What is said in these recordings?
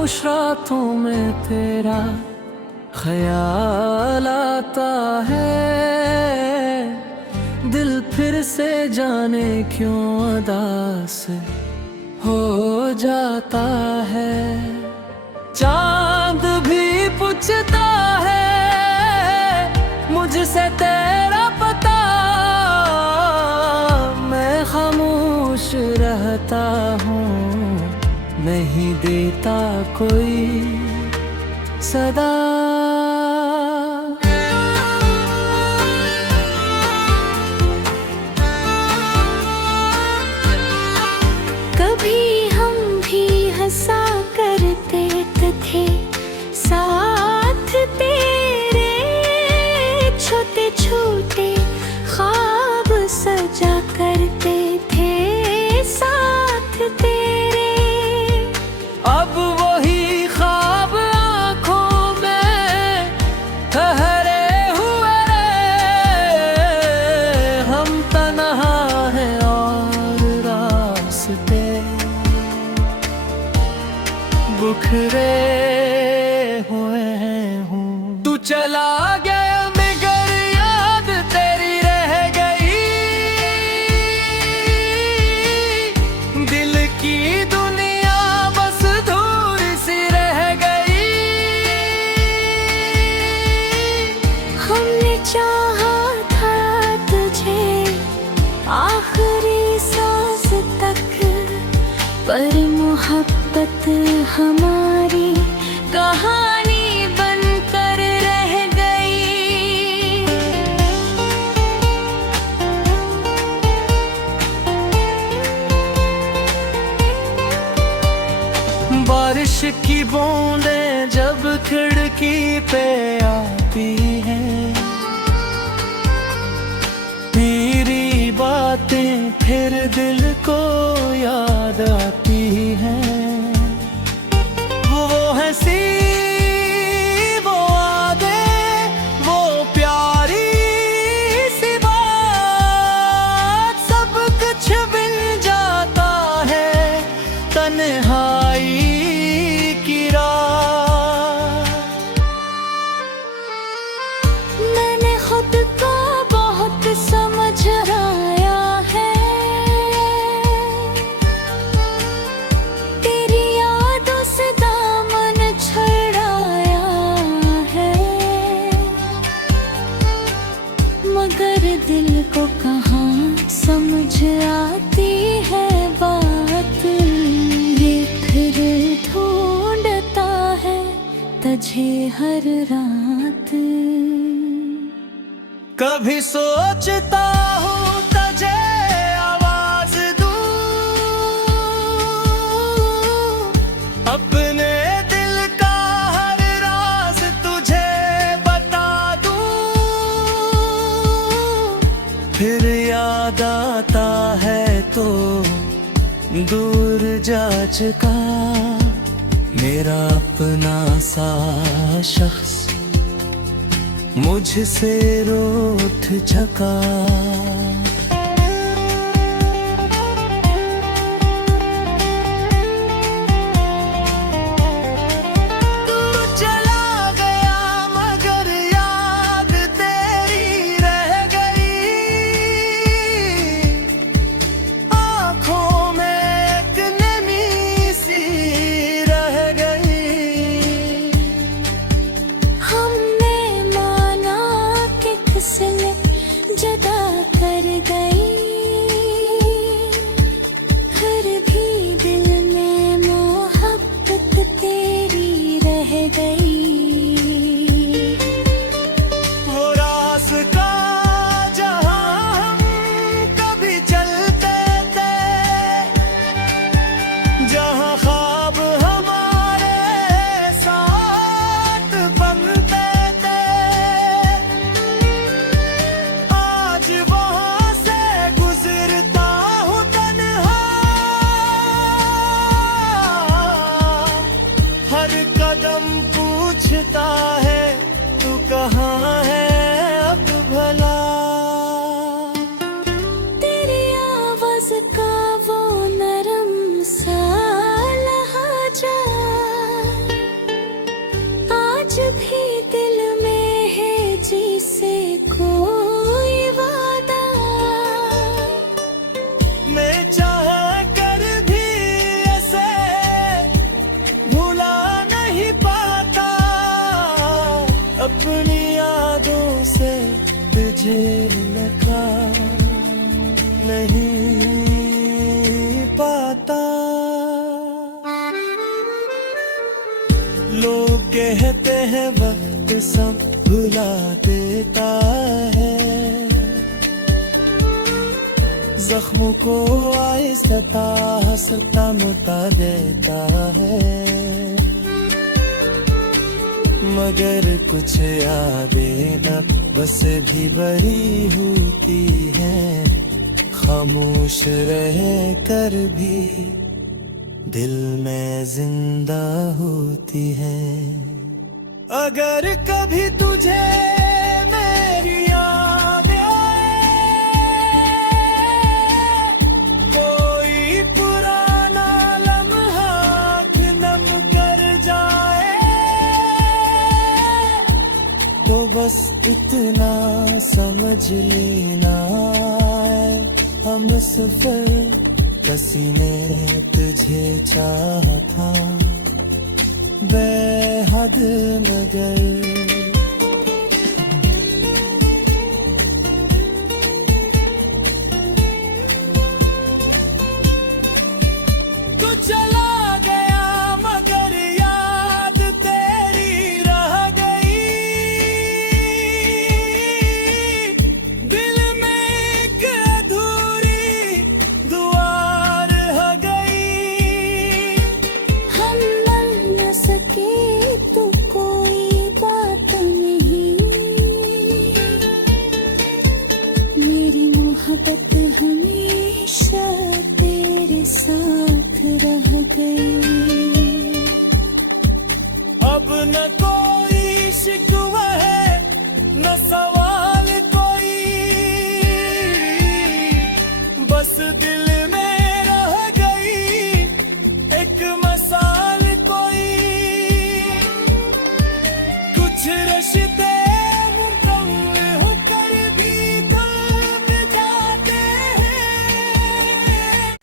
खामोश रातों में तेरा ख्याल आता है। दिल फिर से जाने क्यों अदा से हो जाता है। चांद भी पूछता है मुझसे तेरा पता, मैं खामोश रहता हूँ, नहीं देता कोई सदा। कभी हम भी हंसा करते थे साथ तेरे, छोटे छोटे ख्वाब सजा करते थे साथ तेरे। अब वही ख्वाब आँखों में ठहरे हुए, हम तन्हा हैं और रास्ते बिखरे हुए हैं। तू चला गया मगर याद तेरी रह गई, दिल की दुनिया बस दूर सी रह गई। हमने चाहा था तुझे आखिरी सांस तक, पर मोहब्बत हमारी कहानी बनकर रह गई। बारिश की बूंदें जब खिड़की पे आती हैं, मेरी बातें फिर दिल को याद आती हैं। वो हंसी, वो यादें, वो प्यारी सी बात, सब कुछ मिल जाता है तन्हाई की रात। मैंने खुद को बहुत समझ आया है, तेरी यादों से दामन छुड़ाया है। मगर दिल को कहाँ समझ आती है बात, ये फिर ढूंढता है तुझे हर रात। कभी सोचता हूँ तुझे आवाज दूँ, अपने दिल का हर राज तुझे बता दूँ। फिर याद आता है तो दूर जा चुका मेरा अपना सा शख्स, मुझसे रूठ चुका। तू चला गया मगर याद तेरी रह गई, आँखों में एक नमी सी रह गई। हमने माना कि किसने जुदा कर मैं चाह कर भी ऐसे भुला नहीं पाता, अपनी यादों से तुझे लगा नहीं पाता। लोग कहते हैं वक्त सब भुला देता है, जख्मों को आहिस्ता आहिस्ता मिटा देता है, मगर कुछ यादें न बस भी बड़ी होती हैं, खामोश रह कर भी दिल में जिंदा होती है। अगर कभी तुझे मेरी याद आए, कोई पुराना लम्हा नम कर जाए, तो बस इतना समझ लेना हम सफर पसीने तुझे चाहा था बेहद, मगर तू चला गया मगर याद तेरी रह गई, दिल में एक अधूरी दुआ तो कोई बात नहीं, मेरी मोहब्बत हमेशा तेरे साथ रह गई। अब न कोई शिकवा है न सवाल कोई, बस दिल में रह गई एक मसाल कोई, कुछ रिश्ते मुकम्मल होकर भी दब जाते हैं।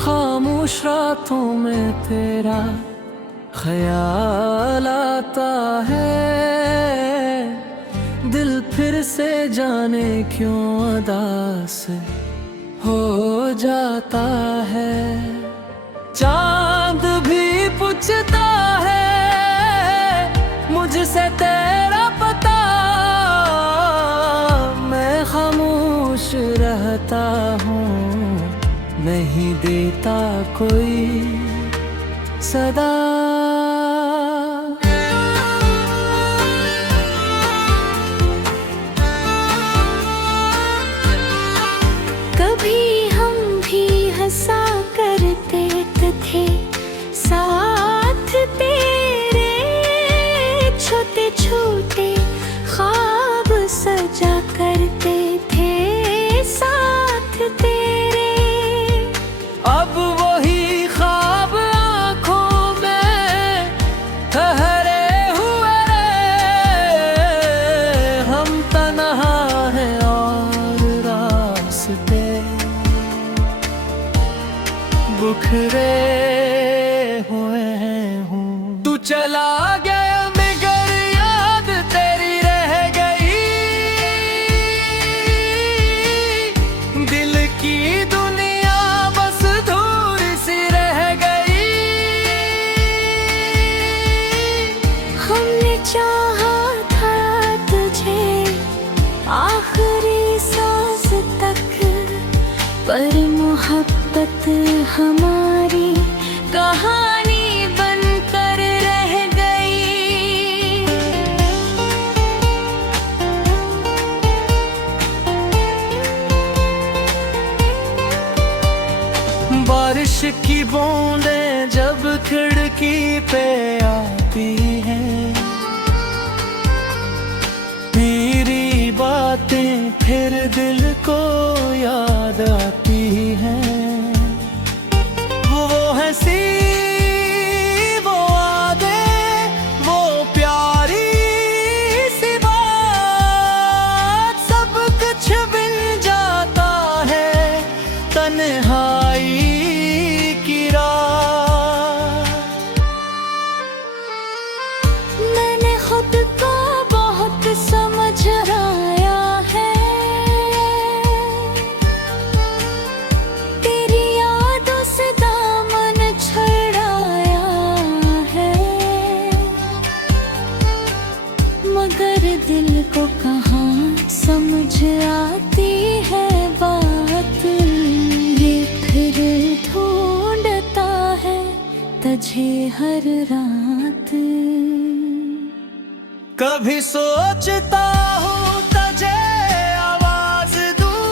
खामोश रातों में तेरा ख्याल आता है, दिल फिर से जाने क्यों अदास हो जाता है। चांद भी पूछता है मुझसे तेरा पता, मैं खामोश रहता हूँ नहीं देता कोई सदा। कभी हम भी हंसा करते थे साथ तेरे, छोटे छोटे ख्वाब सजा करते थे साथ तेरे। अब वही ख्वाब आँखों में ठहरे हुए, हम तन्हा हैं और रास्ते बिखरे हुए हैं। तू चला गया मगर याद तेरी रह गई, दिल की दुनिया बस दूर सी रह गई। हमने चाहा था तुझे आखिरी सांस तक, पर मोहब्बत हमारी कहानी बनकर रह गई। बारिश की बूंदें जब खिड़की पे आती हैं, मेरी बातें फिर फिर दिल को याद आती है वो हंसी, वो यादें, वो प्यारी सी बात, सब कुछ मिल जाता है तन्हाई की रात। मैंने खुद को बहुत समझ आया है, तेरी यादों से दामन छुड़ाया है, मगर दिल को कहाँ समझ आती है बात, ये फिर ढूंढता है तुझे हर रात। कभी सोचता हूँ तुझे आवाज दूँ,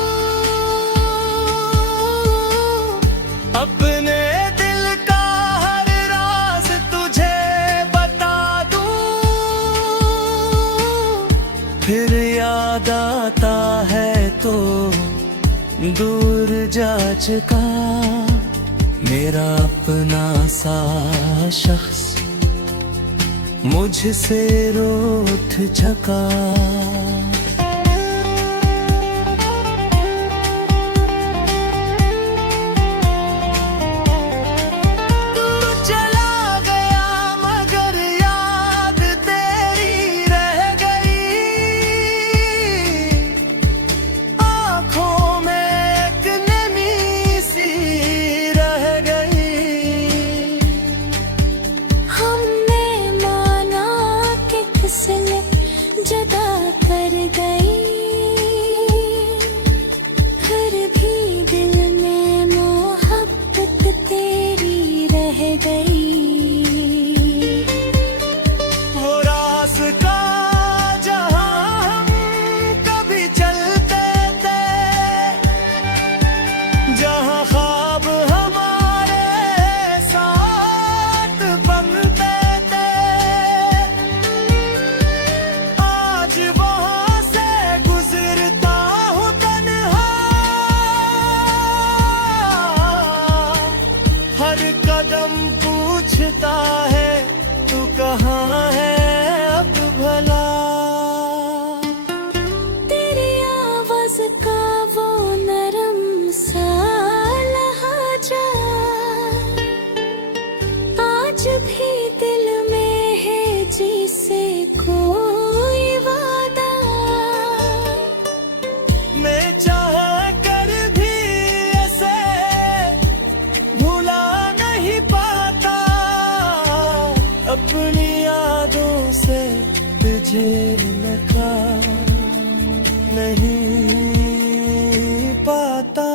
अपने दिल का हर राज तुझे बता दूँ, फिर याद आता है तो दूर जा चुका मेरा अपना सा शख्स मुझसे रूठ चुका। तू चला गया मगर याद तेरी रह गई, आँखों में एक नमी सी रह गई। हमने माना कि किसने जुदा कर गई, फिर भी दिल में मोहब्बत तेरी रह गई। वो रास्ता जहाँ हम कभी चलते थे, जहाँ ख्वाब हमारे साथ बनते थे, आज वहाँ से गुजरता हूँ तन्हा, हर कदम पूछता है तू कहाँ है अब भला। तेरी आवाज का वो नरम सा लहजा आज भी दिल में है जिसे कोई वादा, मैं चाह कर भी ऐसे भुला नहीं पाता, अपनी यादों से तुझे लगा नहीं पाता।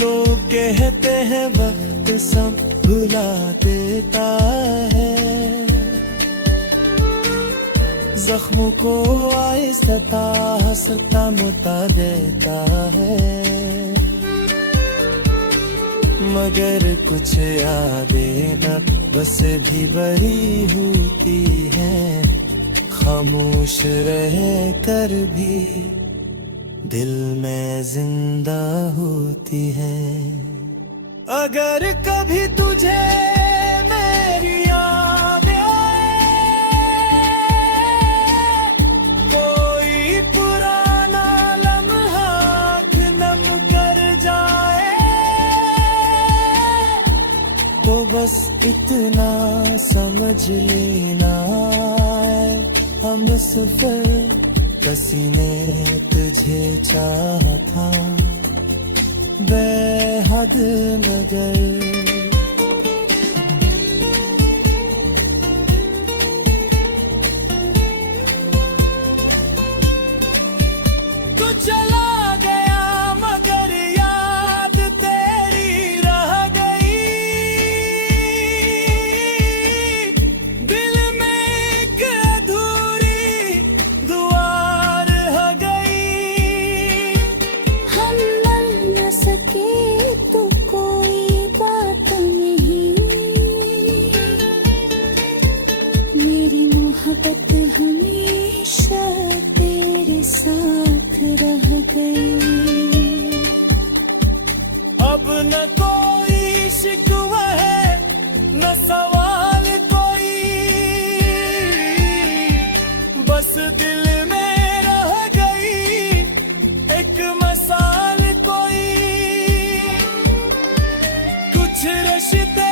लोग कहते हैं वक्त सब भुला देता है, जख्मों को आहिस्ता आहिस्ता मुटा देता है, मगर कुछ यादें न बस भी बड़ी होती हैं, खामोश रह कर भी दिल में जिंदा होती है। अगर कभी तुझे मेरी याद आए, कोई पुराना लम्हा आँख नम कर जाए, तो बस इतना समझ लेना हम सफर किसी ने तुझे चाहा था बेहद मगर। तू चला गया मगर याद तेरी रह गई, दिल में एक अधूरी दुआ रह गई। हम मिल न सके तो कोई बात साथ रह गई। अब न कोई शिकवा है न सवाल कोई, बस दिल में रह गई एक मसाल कोई। कुछ रिश्ते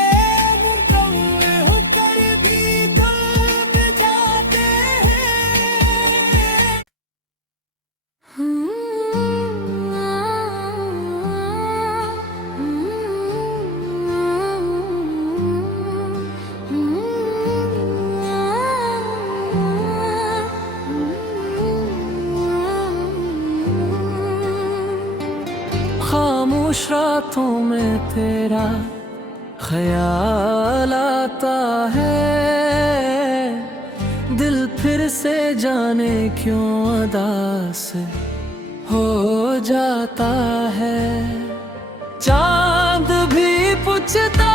मुकम्मल होकर भी दब जाते हैं। खामोश रातों में तेरा ख्याल आता है, दिल फिर से जाने क्यों अदा से हो जाता है। चांद भी पूछता